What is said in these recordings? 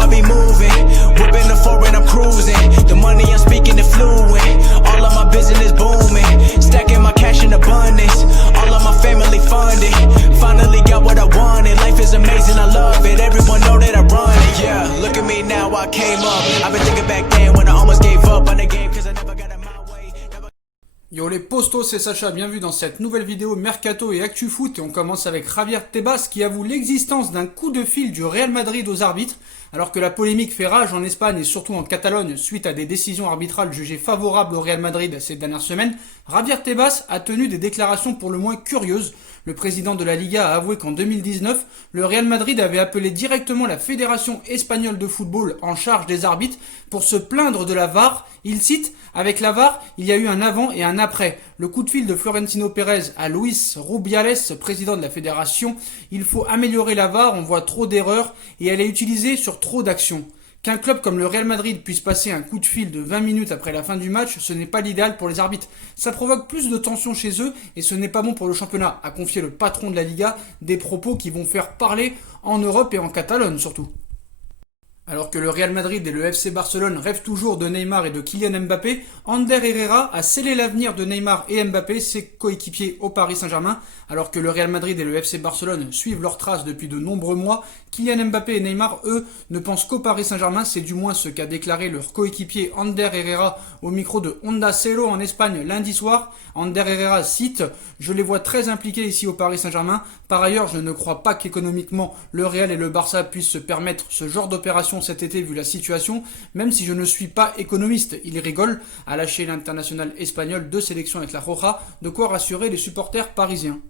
I be moving. Whipping the foreign, I'm cruising. The money I'm speaking is fluent. All of my business booming. Stacking my cash in abundance. All of my family funded. Finally got what I wanted. Life is amazing, I love it. Everyone know that I run it. Yeah, look at me now, I came up. I've been thinking back then when I almost gave up on the game, cause I never got in my way. Yo les postos, c'est Sacha, bienvenue dans cette nouvelle vidéo Mercato et Actu Foot et on commence avec Javier Tebas qui avoue l'existence d'un coup de fil du Real Madrid aux arbitres. Alors que la polémique fait rage en Espagne et surtout en Catalogne suite à des décisions arbitrales jugées favorables au Real Madrid ces dernières semaines, Javier Tebas a tenu des déclarations pour le moins curieuses. Le président de la Liga a avoué qu'en 2019, le Real Madrid avait appelé directement la Fédération espagnole de football en charge des arbitres pour se plaindre de la VAR. Il cite « Avec la VAR, il y a eu un avant et un après. Le coup de fil de Florentino Pérez à Luis Rubiales, président de la Fédération. Il faut améliorer la VAR, on voit trop d'erreurs et elle est utilisée sur trop d'actions. Qu'un club comme le Real Madrid puisse passer un coup de fil de 20 minutes après la fin du match, ce n'est pas l'idéal pour les arbitres. Ça provoque plus de tension chez eux et ce n'est pas bon pour le championnat, a confié le patron de la Liga, des propos qui vont faire parler en Europe et en Catalogne surtout. » Alors que le Real Madrid et le FC Barcelone rêvent toujours de Neymar et de Kylian Mbappé, Ander Herrera a scellé l'avenir de Neymar et Mbappé, ses coéquipiers au Paris Saint-Germain. Alors que le Real Madrid et le FC Barcelone suivent leurs traces depuis de nombreux mois, Kylian Mbappé et Neymar, eux, ne pensent qu'au Paris Saint-Germain. C'est du moins ce qu'a déclaré leur coéquipier Ander Herrera au micro de Onda Cero en Espagne lundi soir. Ander Herrera cite « Je les vois très impliqués ici au Paris Saint-Germain. Par ailleurs, je ne crois pas qu'économiquement le Real et le Barça puissent se permettre ce genre d'opération cet été vu la situation, même si je ne suis pas économiste. » Il rigole, a lâché l'international espagnol 2 sélections avec la Roja, de quoi rassurer les supporters parisiens.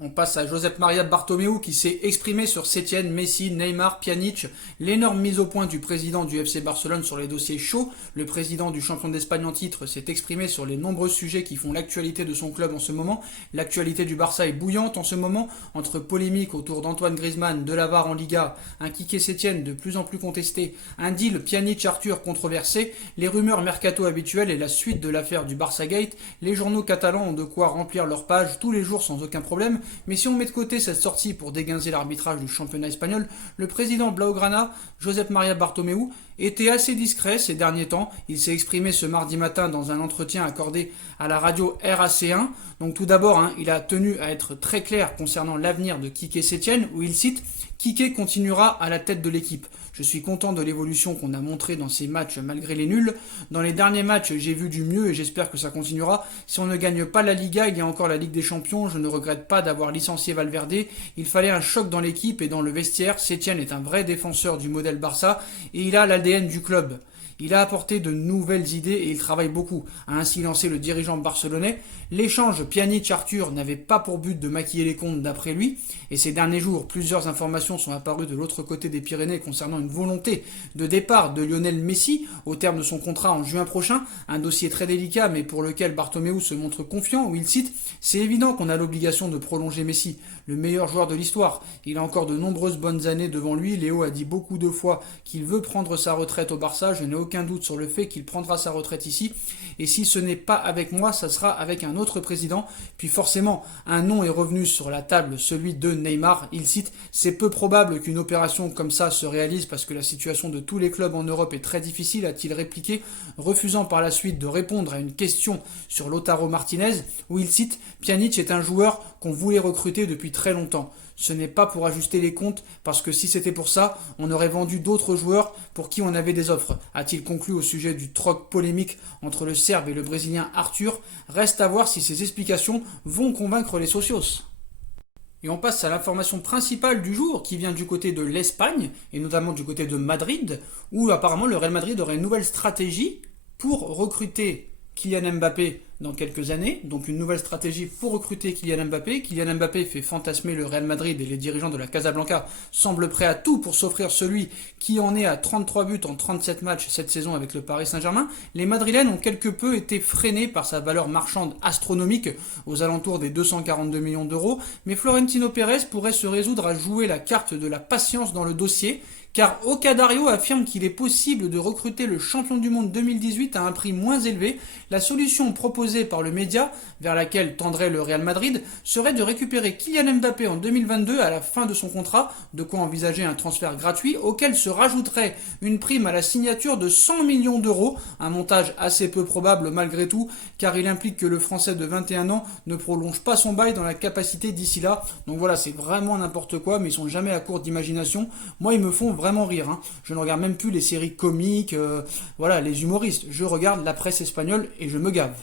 On passe à Josep Maria Bartomeu qui s'est exprimé sur Sétienne, Messi, Neymar, Pjanic, l'énorme mise au point du président du FC Barcelone sur les dossiers chauds. Le président du champion d'Espagne en titre s'est exprimé sur les nombreux sujets qui font l'actualité de son club en ce moment. L'actualité du Barça est bouillante en ce moment, entre polémiques autour d'Antoine Griezmann, de la VAR en Liga, un Quique Sétienne de plus en plus contesté, un deal Pjanic-Arthur controversé, les rumeurs mercato habituelles et la suite de l'affaire du Barça Gate. Les journaux catalans ont de quoi remplir leurs pages tous les jours sans aucun problème. Mais si on met de côté cette sortie pour déguiser l'arbitrage du championnat espagnol, le président Blaugrana, Josep Maria Bartomeu, était assez discret ces derniers temps. Il s'est exprimé ce mardi matin dans un entretien accordé à la radio RAC1. Donc tout d'abord, il a tenu à être très clair concernant l'avenir de Quique Sétienne, où il cite « Quique continuera à la tête de l'équipe. Je suis content de l'évolution qu'on a montrée dans ces matchs malgré les nuls. Dans les derniers matchs, j'ai vu du mieux et j'espère que ça continuera. Si on ne gagne pas la Liga, il y a encore la Ligue des Champions. Je ne regrette pas d'avoir licencié Valverde. Il fallait un choc dans l'équipe et dans le vestiaire. Sétienne est un vrai défenseur du modèle Barça et il a l'ADN du club. Il a apporté de nouvelles idées et il travaille beaucoup, a ainsi lancé le dirigeant barcelonais. L'échange Pjanic-Arthur n'avait pas pour but de maquiller les comptes d'après lui, et ces derniers jours, plusieurs informations sont apparues de l'autre côté des Pyrénées concernant une volonté de départ de Lionel Messi au terme de son contrat en juin prochain, un dossier très délicat mais pour lequel Bartomeu se montre confiant, où il cite « C'est évident qu'on a l'obligation de prolonger Messi, le meilleur joueur de l'histoire. Il a encore de nombreuses bonnes années devant lui. Léo a dit beaucoup de fois qu'il veut prendre sa retraite au Barça. Je n'ai aucun doute sur le fait qu'il prendra sa retraite ici. Et si ce n'est pas avec moi, ça sera avec un autre président. » Puis forcément, un nom est revenu sur la table, celui de Neymar. Il cite « C'est peu probable qu'une opération comme ça se réalise parce que la situation de tous les clubs en Europe est très difficile », a-t-il répliqué, refusant par la suite de répondre à une question sur Lautaro Martinez, où il cite « Pjanic est un joueur qu'on voulait recruter depuis très longtemps. Ce n'est pas pour ajuster les comptes, parce que si c'était pour ça, on aurait vendu d'autres joueurs pour qui on avait des offres », a-t-il conclu au sujet du troc polémique entre le Serbe et le Brésilien Arthur. Reste à voir si ces explications vont convaincre les socios. Et on passe à l'information principale du jour qui vient du côté de l'Espagne, et notamment du côté de Madrid, où apparemment le Real Madrid aurait une nouvelle stratégie pour recruter Kylian Mbappé dans quelques années, donc une nouvelle stratégie pour recruter Kylian Mbappé. Kylian Mbappé fait fantasmer le Real Madrid et les dirigeants de la Casablanca semblent prêts à tout pour s'offrir celui qui en est à 33 buts en 37 matchs cette saison avec le Paris Saint-Germain. Les Madrilènes ont quelque peu été freinés par sa valeur marchande astronomique aux alentours des 242 millions d'euros, mais Florentino Pérez pourrait se résoudre à jouer la carte de la patience dans le dossier, car Ocadario affirme qu'il est possible de recruter le champion du monde 2018 à un prix moins élevé. La solution proposée par le média, vers laquelle tendrait le Real Madrid, serait de récupérer Kylian Mbappé en 2022 à la fin de son contrat, de quoi envisager un transfert gratuit auquel se rajouterait une prime à la signature de 100 millions d'euros, un montage assez peu probable malgré tout, car il implique que le Français de 21 ans ne prolonge pas son bail dans la capacité d'ici là. Donc voilà, c'est vraiment n'importe quoi, mais ils sont jamais à court d'imagination. Moi, ils me font vraiment rire, hein. Je ne regarde même plus les séries comiques, voilà, les humoristes. Je regarde la presse espagnole et je me gave.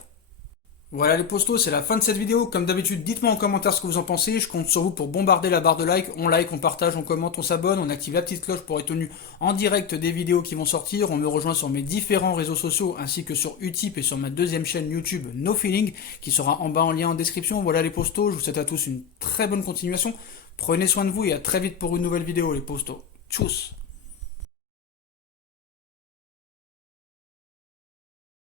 Voilà les postos, c'est la fin de cette vidéo. Comme d'habitude, dites-moi en commentaire ce que vous en pensez. Je compte sur vous pour bombarder la barre de like, on partage, on commente, on s'abonne, on active la petite cloche pour être tenu en direct des vidéos qui vont sortir. On me rejoint sur mes différents réseaux sociaux ainsi que sur Utip et sur ma deuxième chaîne YouTube No Feeling qui sera en bas en lien en description. Voilà les postos, je vous souhaite à tous une très bonne continuation. Prenez soin de vous et à très vite pour une nouvelle vidéo les postos. Tchuss.